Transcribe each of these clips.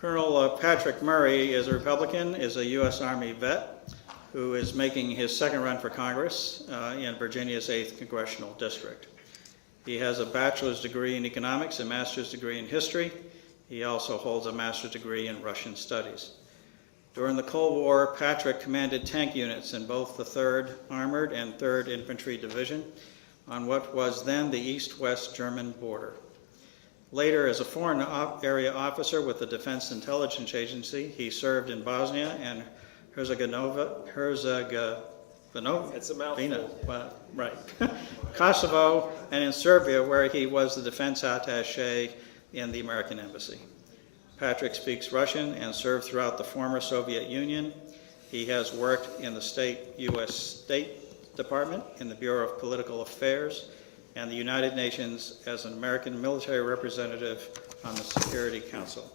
Colonel Patrick Murray is a Republican, is a U.S. Army vet who is making his second run for Congress in Virginia's 8th Congressional District. He has a bachelor's degree in economics, a master's degree in history. He also holds a master's degree in Russian studies. During the Cold War, Patrick commanded tank units in both the 3rd Armored and 3rd Infantry Division on what was then the East-West German border. Later, as a foreign area officer with the Defense Intelligence Agency, he served in Bosnia and Herzegovina, it's a mouthful. Right. Kosovo, and in Serbia, where he was the defense attaché in the American Embassy. Patrick speaks Russian and served throughout the former Soviet Union. He has worked in the U.S. State Department, in the Bureau of Political Affairs, and the United Nations as an American military representative on the Security Council.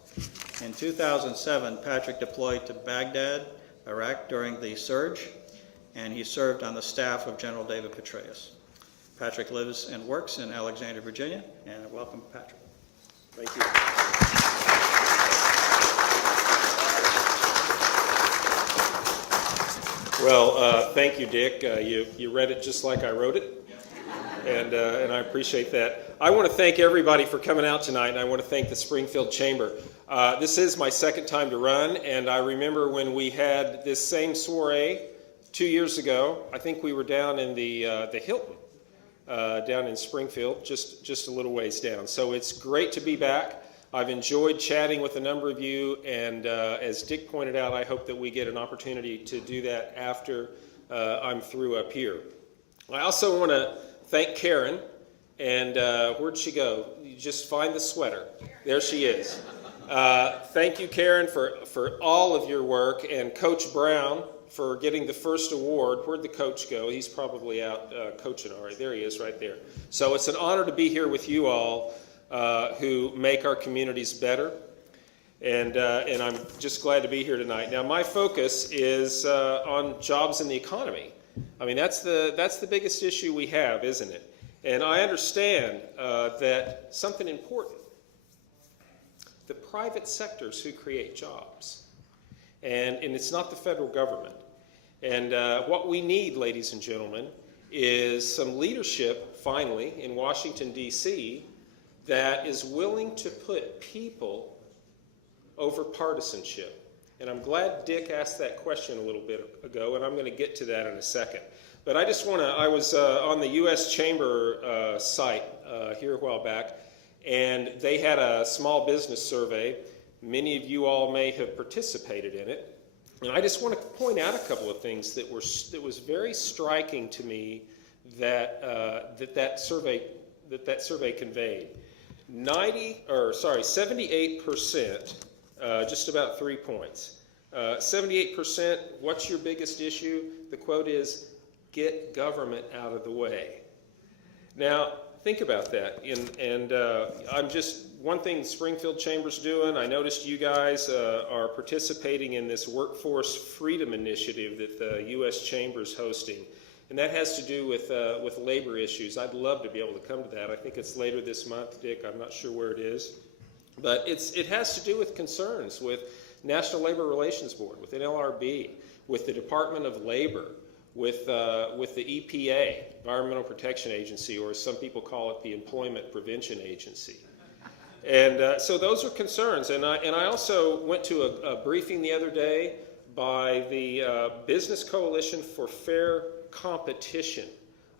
In 2007, Patrick deployed to Baghdad, Iraq during the surge, and he served on the staff of General David Petraeus. Patrick lives and works in Alexandria, Virginia, and welcome, Patrick. Thank you. Well, thank you, Dick. You read it just like I wrote it, and I appreciate that. I want to thank everybody for coming out tonight, and I want to thank the Springfield Chamber. This is my second time to run, and I remember when we had this same soiree 2 years ago. I think we were down in the Hilton, down in Springfield, just a little ways down. So it's great to be back. I've enjoyed chatting with a number of you, and as Dick pointed out, I hope that we get an opportunity to do that after I'm through up here. I also want to thank Karen, and where'd she go? You just find the sweater. There she is. Thank you, Karen, for all of your work, and Coach Brown for getting the first award. Where'd the coach go? He's probably out coaching already. There he is right there. So it's an honor to be here with you all who make our communities better, and I'm just glad to be here tonight. Now, my focus is on jobs in the economy. I mean, that's the biggest issue we have, isn't it? And I understand that something important, the private sectors who create jobs, and it's not the federal government. And what we need, ladies and gentlemen, is some leadership, finally, in Washington, D.C., that is willing to put people over partisanship. And I'm glad Dick asked that question a little bit ago, and I'm going to get to that in a second. But I just want to, I was on the U.S. Chamber site here a while back, and they had a small business survey. Many of you all may have participated in it. And I just want to point out a couple of things that was very striking to me that that survey conveyed. 78%, just about 3 points. 78%, what's your biggest issue? The quote is, get government out of the way. Now, think about that. And I'm just, one thing the Springfield Chamber's doing, I noticed you guys are participating in this Workforce Freedom Initiative that the U.S. Chamber's hosting. And that has to do with labor issues. I'd love to be able to come to that. I think it's later this month, Dick. I'm not sure where it is. But it has to do with concerns with National Labor Relations Board, with NLRB, with the Department of Labor, with the EPA, Environmental Protection Agency, or as some people call it, the Employment Prevention Agency. And so those are concerns. And I also went to a briefing the other day by the Business Coalition for Fair Competition.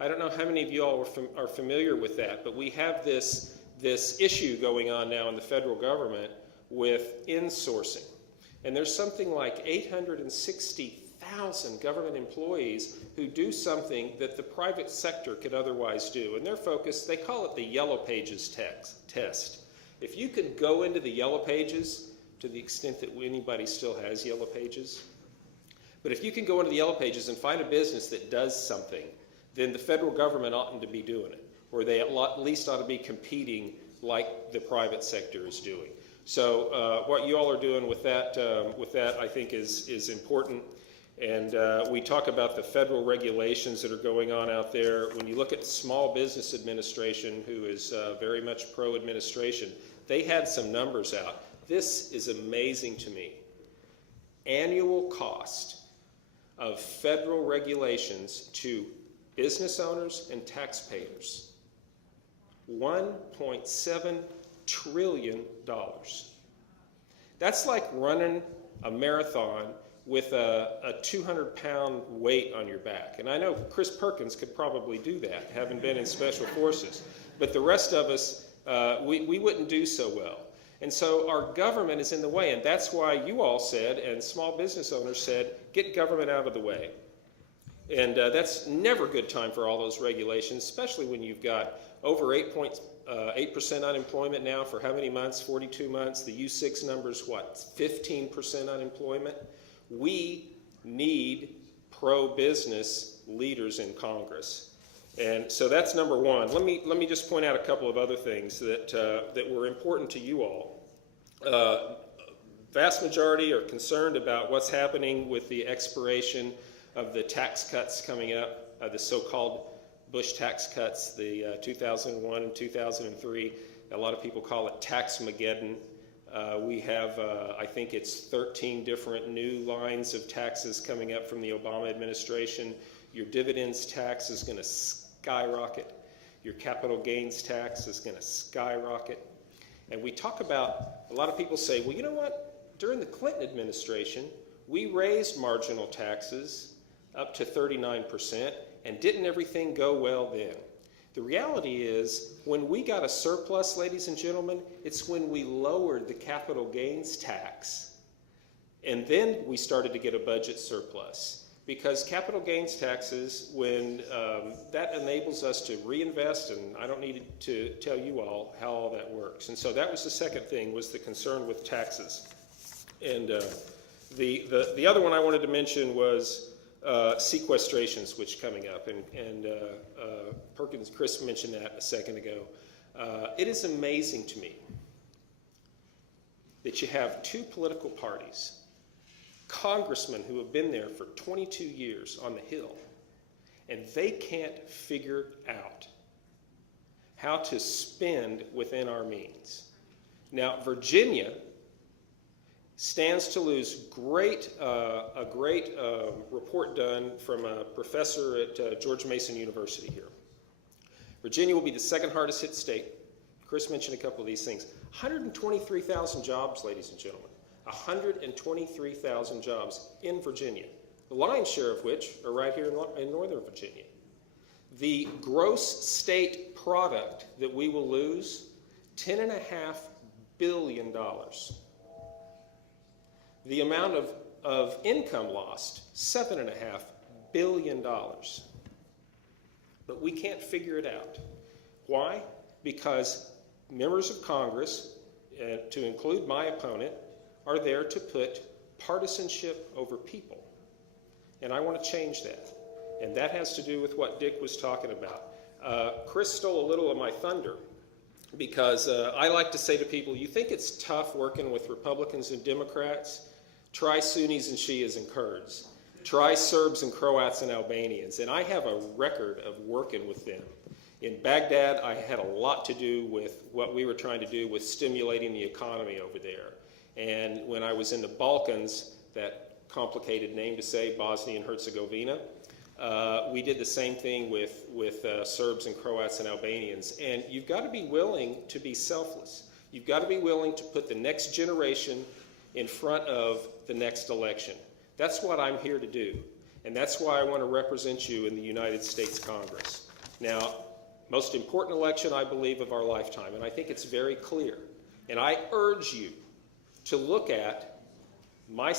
I don't know how many of you all are familiar with that, but we have this issue going on now in the federal government with insourcing. And there's something like 860,000 government employees who do something that the private sector could otherwise do. And their focus, they call it the Yellow Pages test. If you could go into the Yellow Pages, to the extent that anybody still has Yellow Pages, but if you can go into the Yellow Pages and find a business that does something, then the federal government oughtn't to be doing it, or they at least ought to be competing like the private sector is doing. So what you all are doing with that I think is important. And we talk about the federal regulations that are going on out there. When you look at the Small Business Administration, who is very much pro-administration, they had some numbers out. This is amazing to me. Annual cost of federal regulations to business owners and taxpayers, $1.7 trillion. That's like running a marathon with a 200-pound weight on your back. And I know Chris Perkins could probably do that, having been in Special Forces. But the rest of us, we wouldn't do so well. And so our government is in the way, and that's why you all said, and small business owners said, get government out of the way. And that's never a good time for all those regulations, especially when you've got over 8% unemployment now for how many months? 42 months. The U6 number's what? 15% unemployment. We need pro-business leaders in Congress. And so that's number one. Let me just point out a couple of other things that were important to you all. Vast majority are concerned about what's happening with the expiration of the tax cuts coming up, the so-called Bush tax cuts, the 2001 and 2003. A lot of people call it Taxmageddon. We have, I think it's 13 different new lines of taxes coming up from the Obama administration. Your dividends tax is going to skyrocket. Your capital gains tax is going to skyrocket. And we talk about, a lot of people say, well, you know what? During the Clinton administration, we raised marginal taxes up to 39%, and didn't everything go well then? The reality is, when we got a surplus, ladies and gentlemen, it's when we lowered the capital gains tax, and then we started to get a budget surplus. Because capital gains taxes, when that enables us to reinvest, and I don't need to tell you all how all that works. And so that was the second thing, was the concern with taxes. And the other one I wanted to mention was sequestration switch coming up, and Perkins, Chris mentioned that a second ago. It is amazing to me that you have two political parties, congressmen who have been there for 22 years on the Hill, and they can't figure out how to spend within our means. Now, Virginia stands to lose a great report done from a professor at George Mason University here. Virginia will be the second hardest hit state. Chris mentioned a couple of these things. 123,000 jobs, ladies and gentlemen. 123,000 jobs in Virginia, the lion's share of which are right here in Northern Virginia. The gross state product that we will lose, $10.5 billion. The amount of income lost, $7.5 billion. But we can't figure it out. Why? Because members of Congress, to include my opponent, are there to put partisanship over people. And I want to change that. And that has to do with what Dick was talking about. Chris stole a little of my thunder, because I like to say to people, you think it's tough working with Republicans and Democrats? Try Sunnis and Shias and Kurds. Try Serbs and Croats and Albanians. And I have a record of working with them. In Baghdad, I had a lot to do with what we were trying to do with stimulating the economy over there. And when I was in the Balkans, that complicated name to say, Bosnia and Herzegovina, we did the same thing with Serbs and Croats and Albanians. And you've got to be willing to be selfless. You've got to be willing to put the next generation in front of the next election. That's what I'm here to do. And that's why I want to represent you in the United States Congress. Now, most important election, I believe, of our lifetime. And I think it's very clear. And I urge you to look at my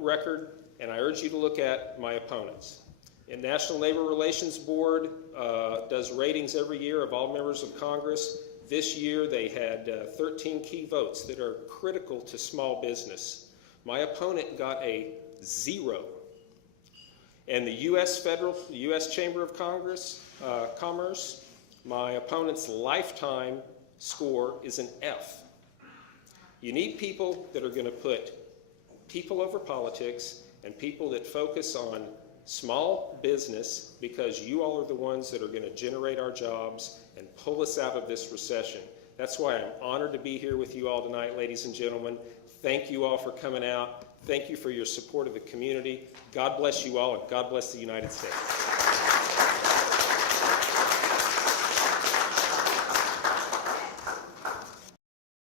record, and I urge you to look at my opponents. The National Labor Relations Board does ratings every year of all members of Congress. This year they had 13 key votes that are critical to small business. My opponent got a 0. And the U.S. Chamber of Commerce, my opponent's lifetime score is an F. You need people that are going to put people over politics and people that focus on small business, because you all are the ones that are going to generate our jobs and pull us out of this recession. That's why I'm honored to be here with you all tonight, ladies and gentlemen. Thank you all for coming out. Thank you for your support of the community. God bless you all, and God bless the United States.